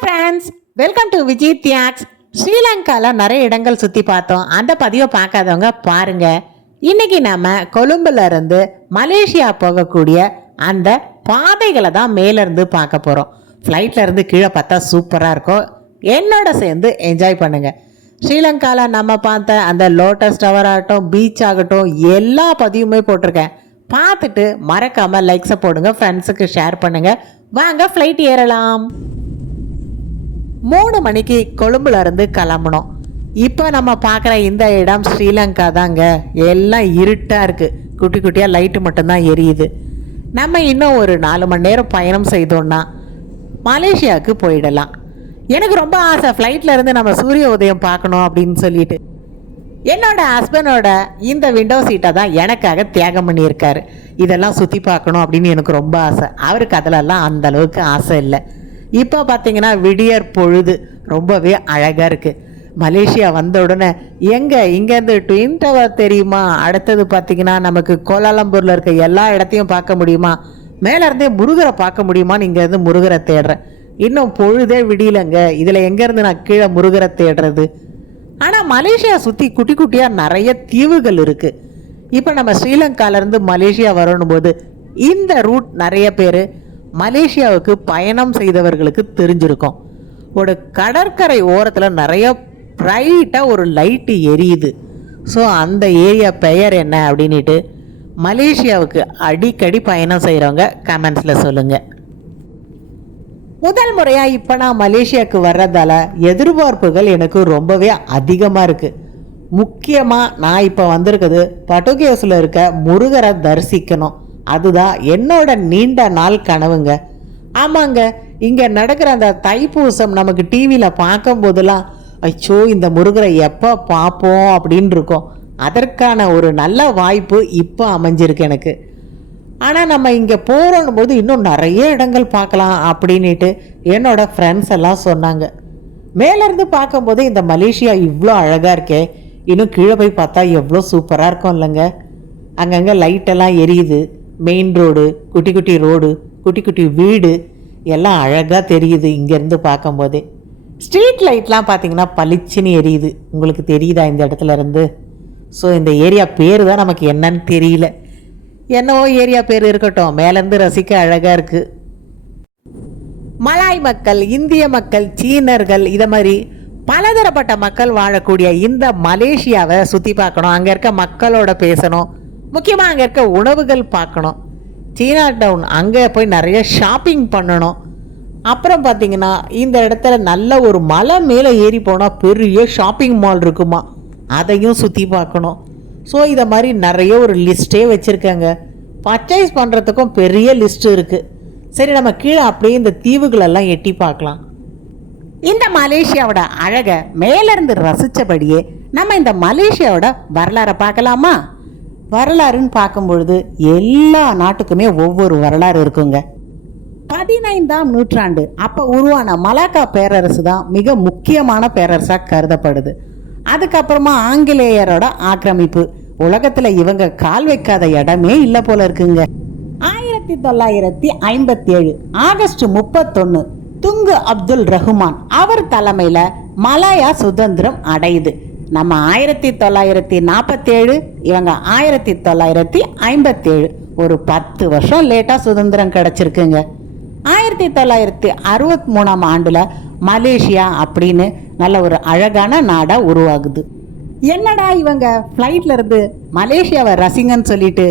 Friends, welcome to Vijay தியாக்ஸ். ஸ்ரீலங்காவில் நிறைய இடங்கள் சுற்றி பார்த்தோம். அந்த பதிவை பார்க்காதவங்க பாருங்க. இன்னைக்கு நம்ம கொழும்புல இருந்து மலேசியா போகக்கூடிய அந்த பாதைகளை தான் மேலேருந்து பார்க்க போகிறோம். ஃப்ளைட்டில் இருந்து கீழே பார்த்தா சூப்பராக இருக்கும். என்னோட சேர்ந்து என்ஜாய் பண்ணுங்க. ஸ்ரீலங்காவில் நம்ம பார்த்த அந்த லோட்டஸ் டவர் ஆகட்டும், பீச் ஆகட்டும், எல்லா பதிவுமே போட்டிருக்கேன். பார்த்துட்டு மறக்காமல் லைக்ஸை போடுங்க, ஃப்ரெண்ட்ஸுக்கு ஷேர் பண்ணுங்க. வாங்க ஃப்ளைட் ஏறலாம். 3 மணிக்கு கொழும்புல இருந்து கிளம்பணும். இப்போ நம்ம பார்க்குற இந்த இடம் ஸ்ரீலங்கா தாங்க. எல்லாம் இருட்டாக இருக்குது, குட்டி குட்டியாக லைட்டு மட்டும்தான் எரியுது. நம்ம இன்னும் ஒரு 4 மணி நேரம் பயணம் செய்தோன்னா மலேசியாவுக்கு போயிடலாம். எனக்கு ரொம்ப ஆசை ஃப்ளைட்டில் இருந்து நம்ம சூரிய உதயம் பார்க்கணும் அப்படின்னு சொல்லிட்டு. என்னோட ஹஸ்பண்டோட இந்த விண்டோ சீட்டை தான் எனக்காக தியாகம் பண்ணியிருக்காரு. இதெல்லாம் சுற்றி பார்க்கணும் அப்படின்னு எனக்கு ரொம்ப ஆசை. அவருக்கு அதிலெல்லாம் அந்த அளவுக்கு ஆசை இல்லை. இப்போ பார்த்தீங்கன்னா விடியற் பொழுது ரொம்பவே அழகாக இருக்குது. மலேசியா வந்த உடனே இங்கேருந்து ட்வின் டவர் தெரியுமா, அடுத்தது பார்த்தீங்கன்னா நமக்கு கோலாலம்பூரில் இருக்க எல்லா இடத்தையும் பார்க்க முடியுமா, மேலேருந்தே முருகரை பார்க்க முடியுமான்னு இங்கேருந்து முருகரை தேடுறேன். இன்னும் பொழுதே விடியலைங்க. இதில் எங்கேருந்து நான் கீழே முருகரை தேடுறது? ஆனால் மலேசியா சுற்றி குட்டி குட்டியாக நிறைய தீவுகள் இருக்குது. இப்போ நம்ம ஸ்ரீலங்காவிலேருந்து மலேசியா வரணும் போது இந்த ரூட் நிறைய பேர் மலேசியாவுக்கு பயணம் செய்தவர்களுக்கு தெரிஞ்சிருக்கும். ஒரு கடற்கரை ஓரத்தில் நிறைய பிரைட்டாக ஒரு லைட்டு எரியுது. ஸோ அந்த ஏரியா பெயர் என்ன அப்படின்ட்டு மலேசியாவுக்கு அடிக்கடி பயணம் செய்கிறவங்க கமெண்ட்ஸில் சொல்லுங்கள். முதல் முறையாக இப்போ நான் மலேசியாவுக்கு வர்றதால எதிர்பார்ப்புகள் எனக்கு ரொம்பவே அதிகமாக இருக்குது. முக்கியமாக நான் இப்போ வந்திருக்குது பட்டுகேஸில் இருக்க முருகரை தரிசிக்கணும். அதுதான் என்னோட நீண்ட நாள் கனவுங்க. ஆமாங்க, இங்கே நடக்கிற அந்த தைப்பூசம் நமக்கு டிவியில் பார்க்கும்போதெல்லாம் அச்சோ இந்த முருகரை எப்போ பார்ப்போம் அப்படின்னு இருக்கோம். அதற்கான ஒரு நல்ல வாய்ப்பு இப்போ அமைஞ்சிருக்கு எனக்கு. ஆனால் நம்ம இங்கே போகிறோம் போது இன்னும் நிறைய இடங்கள் பார்க்கலாம் அப்படின்ட்டு என்னோட ஃப்ரெண்ட்ஸ் எல்லாம் சொன்னாங்க. மேலேருந்து பார்க்கும்போது இந்த மலேசியா இவ்வளோ அழகாக இருக்கே, இன்னும் கீழே போய் பார்த்தா எவ்வளோ சூப்பராக இருக்கும் இல்லைங்க. அங்கங்கே லைட்டெல்லாம் எரியுது. மெயின் ரோடு, குட்டி குட்டி ரோடு, குட்டி குட்டி வீடு எல்லாம் அழகாக தெரியுது இங்கேருந்து பார்க்கும்போதே. ஸ்ட்ரீட் லைட்லாம் பார்த்தீங்கன்னா பளிச்சுன்னு எரியுது. உங்களுக்கு தெரியுதா இந்த இடத்துல இருந்து? ஸோ இந்த ஏரியா பேர் தான் நமக்கு என்னன்னு தெரியல. என்னவோ ஏரியா பேர் இருக்கட்டும், மேலேருந்து ரசிக்க அழகாக இருக்குது. மலாய் மக்கள், இந்திய மக்கள், சீனர்கள், இதை மாதிரி பலதரப்பட்ட மக்கள் வாழக்கூடிய இந்த மலேசியாவை சுற்றி பார்க்கணும். அங்கே இருக்க மக்களோட பேசணும். முக்கியமாக அங்கே இருக்க உணவுகள் பார்க்கணும். சீனா டவுன் அங்கே போய் நிறைய ஷாப்பிங் பண்ணணும். அப்புறம் பார்த்திங்கன்னா இந்த இடத்துல நல்ல ஒரு மலை மேலே ஏறி போனால் பெரிய ஷாப்பிங் மால் இருக்குமா, அதையும் சுற்றி பார்க்கணும். ஸோ இதை மாதிரி நிறைய ஒரு லிஸ்ட்டே வச்சுருக்காங்க. பர்ச்சேஸ் பண்ணுறதுக்கும் பெரிய லிஸ்ட்டு இருக்குது. சரி, நம்ம கீழே அப்படியே இந்த தீவுகளெல்லாம் எட்டி பார்க்கலாம். இந்த மலேசியாவோட அழகை மேலேருந்து ரசித்தபடியே நம்ம இந்த மலேசியாவோட வரலாறை பார்க்கலாமா? வரலாறுன்னு பார்க்கும்பொழுது எல்லா நாட்டுக்குமே ஒவ்வொரு வரலாறு இருக்குங்க. 15ஆம் நூற்றாண்டு அப்போ உருவான மலாக்கா பேரரசு தான் மிக முக்கியமான பேரரசாக கருதப்படுது. அதுக்கப்புறமா ஆங்கிலேயரோட ஆக்கிரமிப்பு. உலகத்தில் இவங்க கால் வைக்காத இடமே இல்லை போல இருக்குங்க. 1957 ஆகஸ்ட் 31 துங்கு அப்துல் ரஹ்மான் அவர் தலைமையில் மலாயா சுதந்திரம் அடையுது. நம்ம 1947, இவங்க 1957. ஒரு 10 வருஷம் லேட்டாக சுதந்திரம் கிடச்சிருக்குங்க. 1963ஆம் ஆண்டில் மலேசியா அப்படின்னு நல்ல ஒரு அழகான நாடாக உருவாகுது. என்னடா இவங்க ஃப்ளைட்டில் இருந்து மலேசியாவை ரசிங்கன்னு சொல்லிட்டு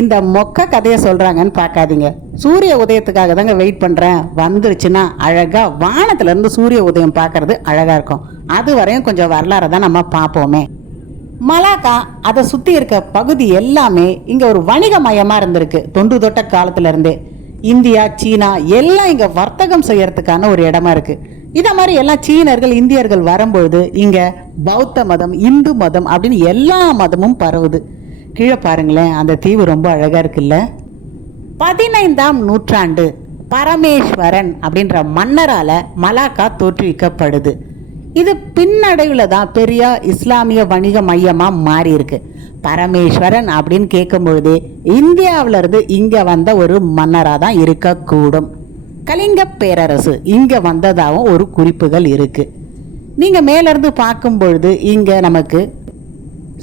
இந்த மொக்க கதையை சொல்கிறாங்கன்னு பார்க்காதீங்க. சூரிய உதயத்துக்காக தாங்க வெயிட் பண்ணுறேன். வந்துருச்சுன்னா அழகாக வானத்துலேருந்து சூரிய உதயம் பார்க்குறது அழகாக இருக்கும். அது வரையும் கொஞ்சம் வரலாறை தான் நம்ம பார்ப்போமே. மலாக்கா அதை சுற்றி இருக்க பகுதி எல்லாமே இங்கே ஒரு வணிக மையமாக இருந்திருக்கு. தொன்று தொட்ட காலத்துலேருந்தே இந்தியா, சீனா எல்லாம் இங்கே வர்த்தகம் செய்யறதுக்கான ஒரு இடமா இருக்குது. இதை மாதிரி எல்லாம் சீனர்கள், இந்தியர்கள் வரும்பொழுது இங்கே பௌத்த மதம், இந்து மதம் அப்படின்னு எல்லா மதமும் பரவுது. கீழே பாருங்களேன், அந்த தீவு ரொம்ப அழகாக இருக்குல்ல. 15ஆம் நூற்றாண்டு பரமேஸ்வரன் அப்படின்ற மன்னரால் மலாக்கா தோற்றுவிக்கப்படுது. இது பின்னடைவில் தான் பெரிய இஸ்லாமிய வணிக மையமாக மாறி இருக்கு. பரமேஸ்வரன் அப்படின்னு கேட்கும் பொழுது இந்தியாவிலிருந்து இங்கே வந்த ஒரு மன்னராக தான் இருக்கக்கூடும். கலிங்க பேரரசு இங்க வந்ததாகவும் ஒரு குறிப்புகள் இருக்கு. நீங்க மேல இருந்து பார்க்கும் பொழுது இங்க நமக்கு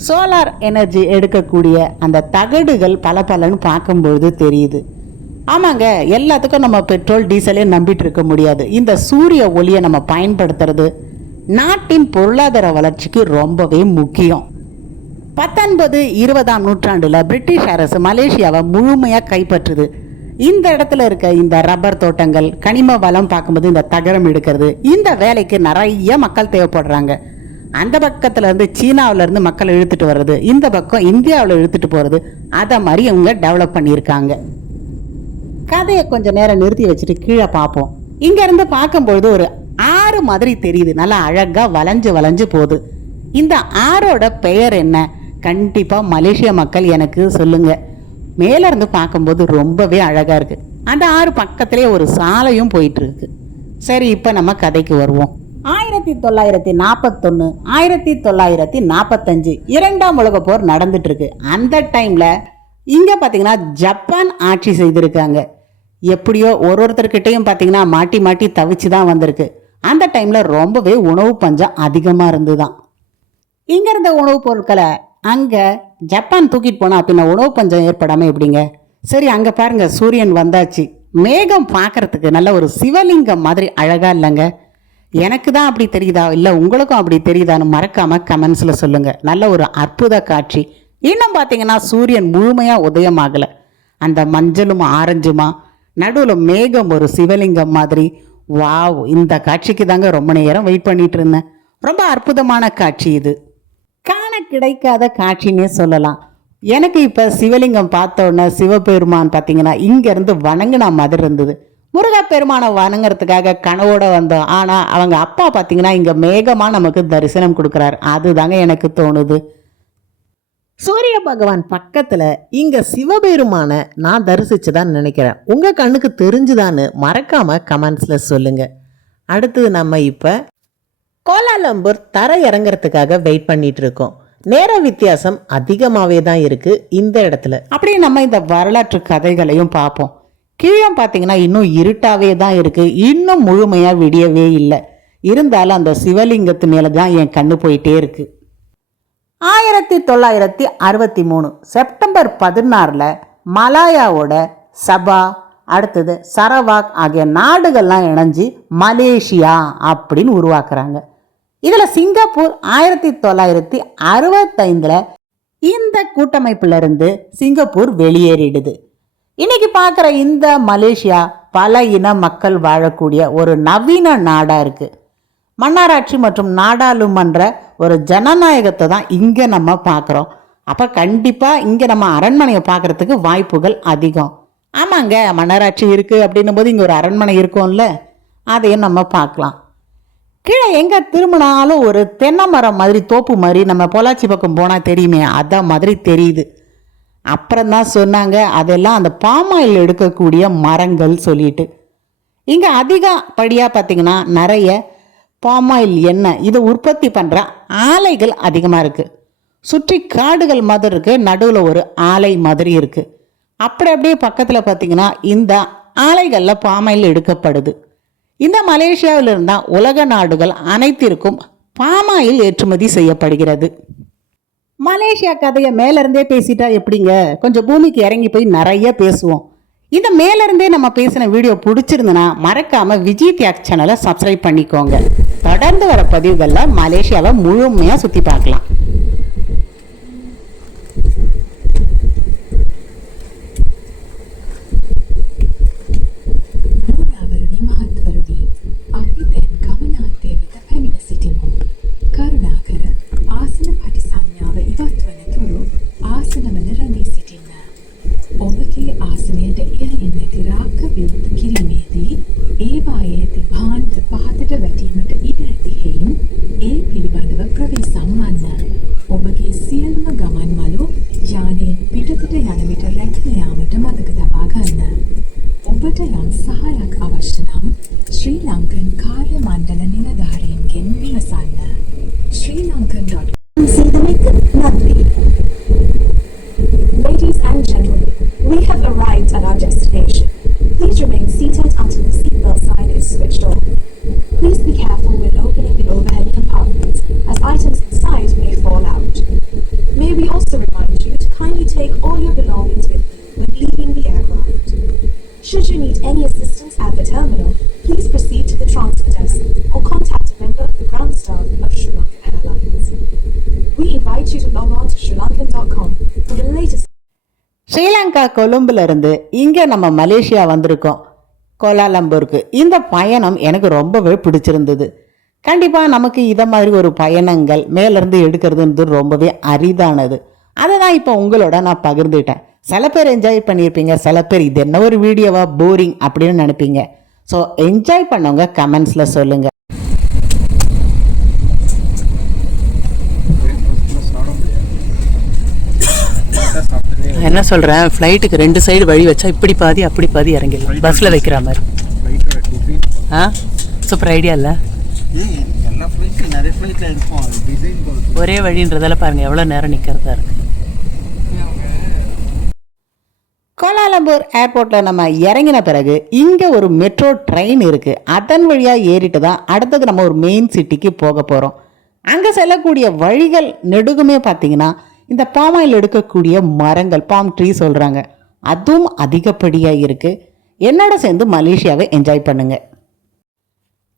சோலார் எனர்ஜி எடுக்கக்கூடிய அந்த தகடுகள் பலன்னு பார்க்கும்பொழுது தெரியுது. ஆமாங்க, எல்லாத்துக்கும் நம்ம பெட்ரோல் டீசலே நம்பிட்டு இருக்க முடியாது. இந்த சூரிய ஒளியை நம்ம பயன்படுத்துறது நாட்டின் பொருளாதார வளர்ச்சிக்கு ரொம்பவே முக்கியம். 19, 20ஆம் நூற்றாண்டுல பிரிட்டிஷ் அரசு மலேசியாவை முழுமையா கைப்பற்றுது. இந்த இடத்துல இருக்க இந்த ரப்பர் தோட்டங்கள், கனிம வளம் பார்க்கும்போது இந்த தகரம் எடுக்கிறது, இந்த வேலைக்கு நிறைய மக்கள் தேவைப்படுறாங்க. அந்த பக்கத்துல இருந்து சீனாவில இருந்து மக்கள் இழுத்துட்டு வர்றது, இந்த பக்கம் இந்தியாவில் இழுத்துட்டு போறது, அதை மாதிரி இவங்க டெவலப் பண்ணியிருக்காங்க. கதையை கொஞ்சம் நேரம் நிறுத்தி வச்சுட்டு கீழே பார்ப்போம். இங்க இருந்து பார்க்கும்பொழுது ஒரு ஆறு மாதிரி தெரியுது, நல்லா அழகா வளைஞ்சு போகுது. இந்த ஆறோட பெயர் என்ன? கண்டிப்பா மலேசிய மக்கள் எனக்கு சொல்லுங்க. மேல இருந்து பார்க்கும்போது ரொம்பவே அழகா இருக்கு. அந்த ஆறு பக்கத்திலே ஒரு சாலையும் போயிட்டு இருக்கு. சரி, இப்ப நம்ம கதைக்கு வருவோம். 1941, 1945 2ஆம் உலக போர் நடந்துட்டு இருக்கு. அந்த டைம்ல இங்க பாத்தீங்கன்னா ஜப்பான் ஆட்சி செய்திருக்காங்க. எப்படியோ ஒருத்தர்கிட்டையும் பாத்தீங்கன்னா மாட்டி தவிச்சுதான் வந்திருக்கு. அந்த டைம்ல ரொம்பவே உணவு பஞ்சம் அதிகமா இருந்துதான். இங்க இருந்த உணவுப் பொருட்களை அங்க ஜப்பான் தூக்கிட்டு போனா பின்ன உணவு பஞ்சம் ஏற்படாம எப்படிங்க? சரி, அங்க பாருங்க, சூரியன் வந்தாச்சு. மேகம் பார்க்கறதுக்கு நல்ல ஒரு சிவலிங்கம் மாதிரி அழகா இல்லைங்க? எனக்கு தான் அப்படி தெரியுதா, இல்லை உங்களுக்கும் அப்படி தெரியுதான்னு மறக்காம கமெண்ட்ஸ்ல சொல்லுங்க. நல்ல ஒரு அற்புத காட்சி. இன்னும் பார்த்தீங்கன்னா சூரியன் முழுமையா உதயமாகல. அந்த மஞ்சளும் ஆரஞ்சுமா, நடுவில் மேகம் ஒரு சிவலிங்கம் மாதிரி. வாவ், இந்த காட்சிக்கு தாங்க ரொம்ப நேரம் வெயிட் பண்ணிட்டு இருந்தேன். ரொம்ப அற்புதமான காட்சி இது. காண கிடைக்காத காட்சின்னே சொல்லலாம். எனக்கு இப்ப சிவலிங்கம் பார்த்த உடனே சிவபெருமான் பார்த்தீங்கன்னா இங்க இருந்து வணங்கின மாதிரி இருந்தது. முருகப்பெருமானை வணங்குறதுக்காக கனவோட வந்தோம். ஆனா அவங்க அப்பா பார்த்தீங்கன்னா இங்க மேகமா நமக்கு தரிசனம் கொடுக்குறாரு. அதுதாங்க எனக்கு தோணுது. சூரிய பகவான் பக்கத்துல இங்க சிவபெருமான நான் தரிசிச்சுதான் நினைக்கிறேன். உங்க கண்ணுக்கு தெரிஞ்சுதான்னு மறக்காம கமெண்ட்ஸ்ல சொல்லுங்க. அடுத்தது நம்ம இப்ப கோலாலம்பூர் தர இறங்குறதுக்காக வெயிட் பண்ணிட்டு இருக்கோம். நேர வித்தியாசம் அதிகமாவே தான் இருக்கு இந்த இடத்துல. அப்படியே நம்ம இந்த வரலாற்று கதைகளையும் பார்ப்போம். கீழே பார்த்தீங்கன்னா இன்னும் இருட்டாவே தான் இருக்கு. இன்னும் முழுமையா விடியவே இல்லை. இருந்தாலும் அந்த சிவலிங்கத்து மேலதான் என் கண்ணு போயிட்டே இருக்கு. 1963 செப்டம்பர் 16 மலாயாவோட சபா, அடுத்தது சரவாக் ஆகிய நாடுகள்லாம் இணைஞ்சு மலேசியா அப்படின்னு உருவாக்குறாங்க. இதுல சிங்கப்பூர் 1965 இந்த கூட்டமைப்புல இருந்து சிங்கப்பூர் வெளியேறிடுது. இன்னைக்கு பார்க்குற இந்த மலேசியா பல இன மக்கள் வாழக்கூடிய ஒரு நவீன நாடா இருக்கு. மன்னராட்சி மற்றும் நாடாளுமன்ற ஒரு ஜனநாயகத்தை தான் இங்க நம்ம பார்க்குறோம். அப்ப கண்டிப்பா இங்க நம்ம அரண்மனையை பார்க்கறதுக்கு வாய்ப்புகள் அதிகம். ஆமாங்க, மன்னராட்சி இருக்கு அப்படின்னும் போது இங்க ஒரு அரண்மனை இருக்கும்ல, அதையும் நம்ம பார்க்கலாம். கீழே எங்க திரும்பினாலும் ஒரு தென்னை மரம் மாதிரி தோப்பு மாதிரி நம்ம பொள்ளாச்சி பக்கம் போனா தெரியுமே, அத மாதிரி தெரியுது. அப்புறம் தான் சொன்னாங்க அதெல்லாம் அந்த பாமாயில் எடுக்கக்கூடிய மரங்கள் சொல்லிட்டு. இங்க அதிகப்படியா பார்த்தீங்கன்னா நிறைய பாமாயில் எண்ணெய் இதை உற்பத்தி பண்ற ஆலைகள் அதிகமா இருக்கு. சுற்றி காடுகள் மாதிரி இருக்கு, நடுவில் ஒரு ஆலை மாதிரி இருக்கு. அப்படியே பக்கத்துல பார்த்தீங்கன்னா இந்த ஆலைகள்ல பாமாயில் எடுக்கப்படுது. இந்த மலேசியாவில் இருந்தால் உலக நாடுகள் அனைத்திற்கும் பாமாயில் ஏற்றுமதி செய்யப்படுகிறது. மலேசியா கதையை மேலிருந்தே பேசிட்டா எப்படிங்க? கொஞ்சம் பூமிக்கு இறங்கி போய் நிறைய பேசுவோம். இந்த மேலிருந்தே நம்ம பேசின வீடியோ பிடிச்சிருந்தனா மறக்காம விஜய் தியாக் சேனலை சப்ஸ்கிரைப் பண்ணிக்கோங்க. தொடர்ந்து வர பதிவுகளில் மலேசியாவை முழுமையா சுத்தி பார்க்கலாம். Sri Lankan Karya Mandala Niladharingen Vilasanna SriLankan.com Ladies and gentlemen, we have arrived at our destination. Please remain seated until the Sri Lanka கொழும்புல இருந்து இங்கே நம்ம மலேசியா வந்திருக்கோம் கோலாலம்பூருக்கு. இந்த பயணம் எனக்கு ரொம்பவே பிடிச்சிருந்தது. கண்டிப்பாக நமக்கு இதை மாதிரி ஒரு பயணங்கள் மேலேருந்து எடுக்கிறதுன்றது ரொம்பவே அரிதானது. அதை தான் இப்போ உங்களோட நான் பகிர்ந்துட்டேன். சில பேர் என்ஜாய் பண்ணியிருப்பீங்க, சில பேர் இது என்ன ஒரு வீடியோவா போரிங் அப்படின்னு நினைப்பீங்க. ஸோ என்ஜாய் பண்ணவங்க கமெண்ட்ஸில் சொல்லுங்கள். என்ன சொல்கிறேன், ஃப்ளைட்டுக்கு 2 சைடு வழி வச்சா இப்படி பாதி அப்படி பாதி இறங்கிடலாம், பஸ்ஸில் வைக்கிற மாதிரி. சூப்பர் ஐடியா இல்லை? ஒரே வழின்றதால பாருங்கள் எவ்வளோ நேரம் நிற்கிறதா இருக்கு. கோலாலம்பூர் ஏர்போர்ட்டில் நம்ம இறங்கின பிறகு இங்கே ஒரு மெட்ரோ ட்ரெயின் இருக்குது. அதன் வழியாக ஏறிட்டு தான் அடுத்தது நம்ம ஒரு மெயின் சிட்டிக்கு போக போகிறோம். அங்கே செல்லக்கூடிய வழிகள் நெடுகுமே பார்த்தீங்கன்னா இந்த பாமாயில் எடுக்கக்கூடிய மரங்கள், பாம் ட்ரீ சொல்கிறாங்க, அதுவும் அதிகப்படியாக இருக்குது. என்னோட சேர்ந்து மலேசியாவை என்ஜாய் பண்ணுங்கள்.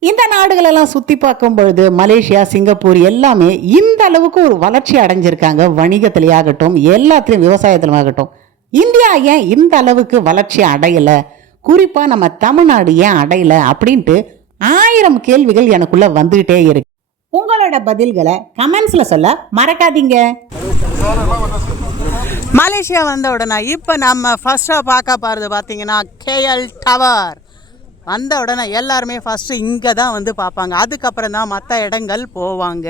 இந்த நாடுகளெல்லாம் சுற்றி பார்க்கும் பொழுது மலேசியா, சிங்கப்பூர் எல்லாமே இந்த அளவுக்கு ஒரு வளர்ச்சி அடைஞ்சிருக்காங்க. வணிகத்திலேயாகட்டும், எல்லாத்துலேயும் விவசாயத்திலும் ஆகட்டும். இந்தியா ஏன் இந்த அளவுக்கு வளர்ச்சி அடையலை, குறிப்பாக நம்ம தமிழ்நாடு ஏன் அடையலை அப்படின்ட்டு 1000 கேள்விகள் எனக்குள்ளே வந்துக்கிட்டே இருக்கு. உங்களோட பதில்களை கமெண்ட்ஸில் சொல்ல மறக்காதீங்க. மலேசியா வந்த உடனே இப்போ நம்ம ஃபஸ்ட்டாக பார்க்க போகிறது பார்த்தீங்கன்னா KL டவர். வந்த உடனே எல்லாருமே ஃபஸ்ட்டு இங்கே தான் வந்து பார்ப்பாங்க, அதுக்கப்புறம் தான் மற்ற இடங்கள் போவாங்க.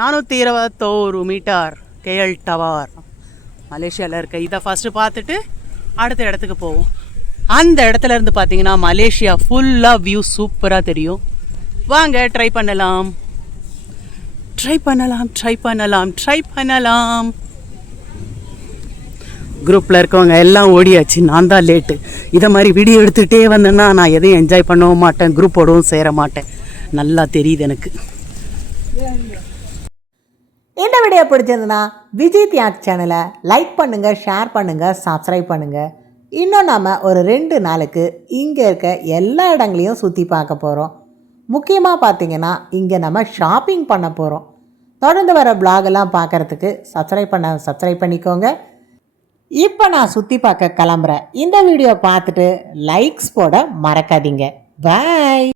421 மீட்டர் KL டவர் மலேசியாவில் இருக்க. இதை ஃபஸ்ட்டு பார்த்துட்டு அடுத்த இடத்துக்கு போவோம். அந்த இடத்துல இருந்து பார்த்தீங்கன்னா மலேசியா ஃபுல்லாக வியூ சூப்பராக தெரியும். வாங்க ட்ரை பண்ணலாம். குரூப்பில் இருக்கவங்க எல்லாம் ஓடியாச்சு, நான் தான் லேட்டு. இதை மாதிரி வீடியோ எடுத்துகிட்டே வந்தேன்னா நான் எதையும் என்ஜாய் பண்ணவும் மாட்டேன், குரூப்போடவும் சேர மாட்டேன். நல்லா தெரியுது எனக்கு. இந்த வீடியோ பிடிச்சிருந்ததுன்னா விஜய் தியாக் சேனலை லைக் பண்ணுங்கள், ஷேர் பண்ணுங்கள், சப்ஸ்கிரைப் பண்ணுங்கள். இன்னும் நம்ம ஒரு 2 நாளுக்கு இங்கே இருக்க எல்லா இடங்களையும் சுற்றி பார்க்க போகிறோம். முக்கியமாக பார்த்தீங்கன்னா இங்கே நம்ம ஷாப்பிங் பண்ண போகிறோம். தொடர்ந்து வர vlog-எல்லாம் பார்க்குறதுக்கு சப்ஸ்கிரைப் பண்ணிக்கோங்க. இப்போ நான் சுற்றி பார்க்க கிளம்புறேன். இந்த வீடியோ பார்த்துட்டு லைக்ஸ் போட மறக்காதீங்க. பாய்.